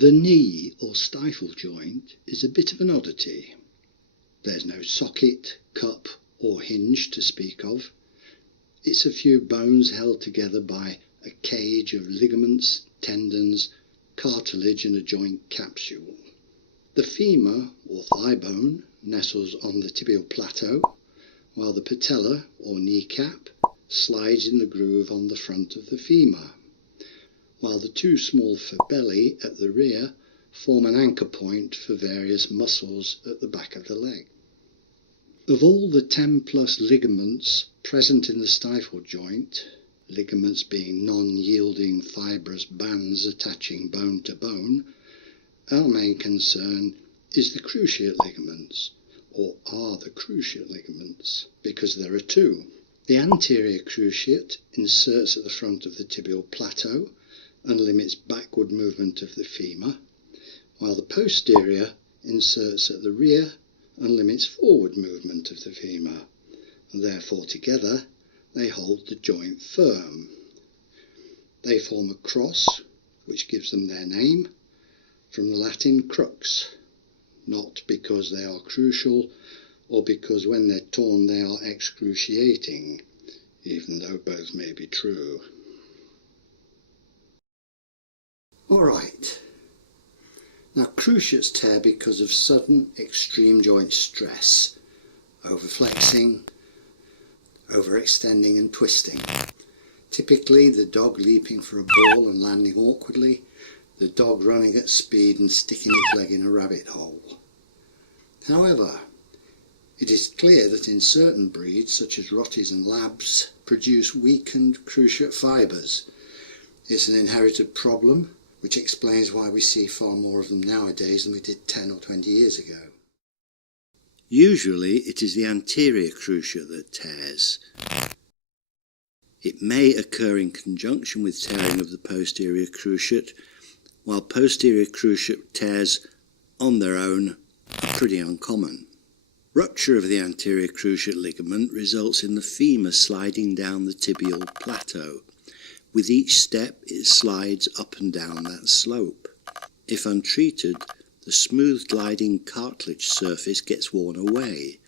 The knee or stifle joint is a bit of an oddity. There's no socket, cup or hinge to speak of. It's a few bones held together by a cage of ligaments, tendons, cartilage and a joint capsule. The femur or thigh bone nestles on the tibial plateau, while the patella or kneecap slides in the groove on the front of the femur, while the two small fabellae at the rear form an anchor point for various muscles at the back of the leg. Of all the 10 plus ligaments present in the stifle joint, ligaments being non-yielding fibrous bands attaching bone to bone, our main concern is the cruciate ligaments, or are the cruciate ligaments, because there are two. The anterior cruciate inserts at the front of the tibial plateau and limits backward movement of the femur, while the posterior inserts at the rear and limits forward movement of the femur, and therefore together they hold the joint firm. They form a cross, which gives them their name, from the Latin crux, not because they are crucial or because when they're torn they are excruciating, even though both may be true. Alright, now cruciates tear because of sudden extreme joint stress, overflexing, overextending and twisting. Typically the dog leaping for a ball and landing awkwardly, the dog running at speed and sticking its leg in a rabbit hole. However, it is clear that in certain breeds, such as Rotties and Labs, produce weakened cruciate fibres. It's an inherited problem, which explains why we see far more of them nowadays than we did 10 or 20 years ago. Usually it is the anterior cruciate that tears. It may occur in conjunction with tearing of the posterior cruciate, while posterior cruciate tears on their own are pretty uncommon. Rupture of the anterior cruciate ligament results in the femur sliding down the tibial plateau. With each step it slides up and down that slope. If untreated, the smooth gliding cartilage surface gets worn away.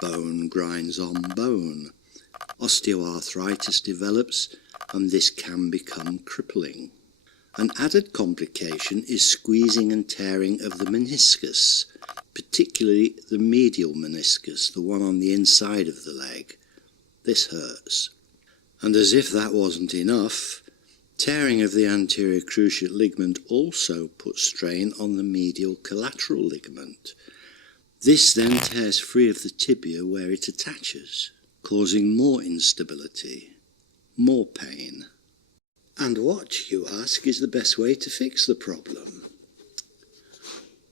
Bone grinds on bone. Osteoarthritis develops, and this can become crippling. An added complication is squeezing and tearing of the meniscus, particularly the medial meniscus, the one on the inside of the leg. This hurts. And as if that wasn't enough, tearing of the anterior cruciate ligament also puts strain on the medial collateral ligament. This then tears free of the tibia where it attaches, causing more instability, more pain. And what, you ask, is the best way to fix the problem?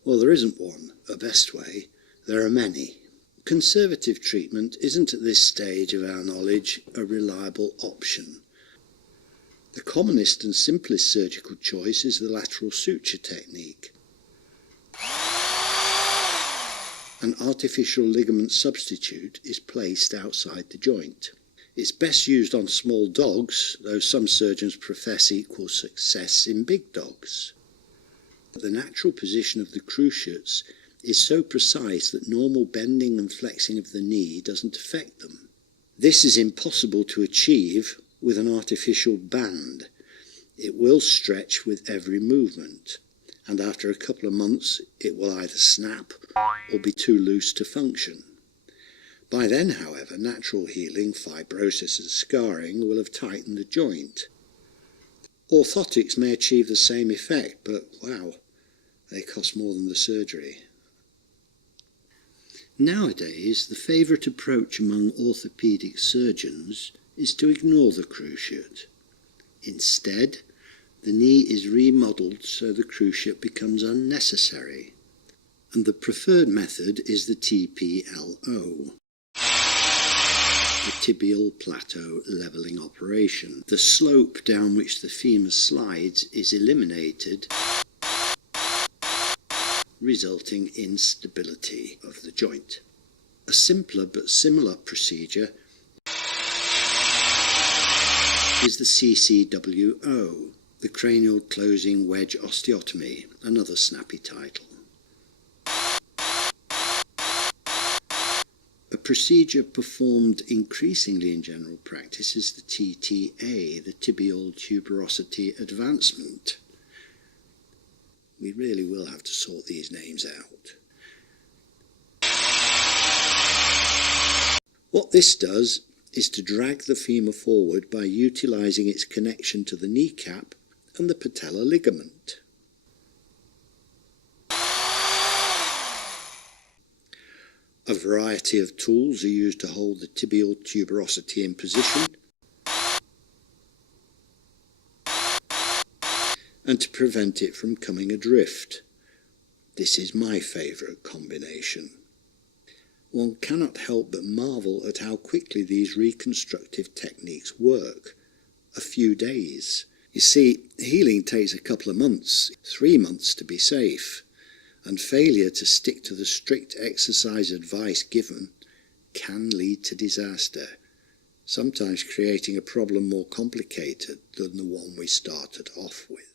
Well, there isn't one, a best way. There are many. Conservative treatment isn't at this stage of our knowledge a reliable option. The commonest and simplest surgical choice is the lateral suture technique. An artificial ligament substitute is placed outside the joint. It's best used on small dogs, though some surgeons profess equal success in big dogs. The natural position of the cruciates is so precise that normal bending and flexing of the knee doesn't affect them. This is impossible to achieve with an artificial band. It will stretch with every movement, and after a couple of months it will either snap or be too loose to function. By then, however, natural healing, fibrosis and scarring will have tightened the joint. Orthotics may achieve the same effect, but wow, they cost more than the surgery. Nowadays, the favourite approach among orthopaedic surgeons is to ignore the cruciate. Instead, the knee is remodelled so the cruciate becomes unnecessary, and the preferred method is the TPLO, the tibial plateau levelling operation. The slope down which the femur slides is eliminated, resulting in stability of the joint. A simpler but similar procedure is the CCWO, The Cranial Closing Wedge Osteotomy, another snappy title. A procedure performed increasingly in general practice is the TTA, the tibial tuberosity advancement. We really will have to sort these names out. What this does is to drag the femur forward by utilising its connection to the kneecap and the patellar ligament. A variety of tools are used to hold the tibial tuberosity in position and to prevent it from coming adrift. This is my favourite combination. One cannot help but marvel at how quickly these reconstructive techniques work. A few days. You see, healing takes a couple of months, 3 months to be safe, and failure to stick to the strict exercise advice given can lead to disaster, sometimes creating a problem more complicated than the one we started off with.